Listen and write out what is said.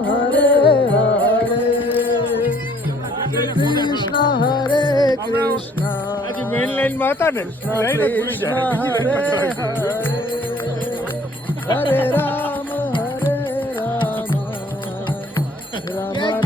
હરે હરે કૃષ્ણ હરે કૃષ્ણ આજે main line માં હતા ને કૃષ્ણ હરે હરે હરે રામ રામ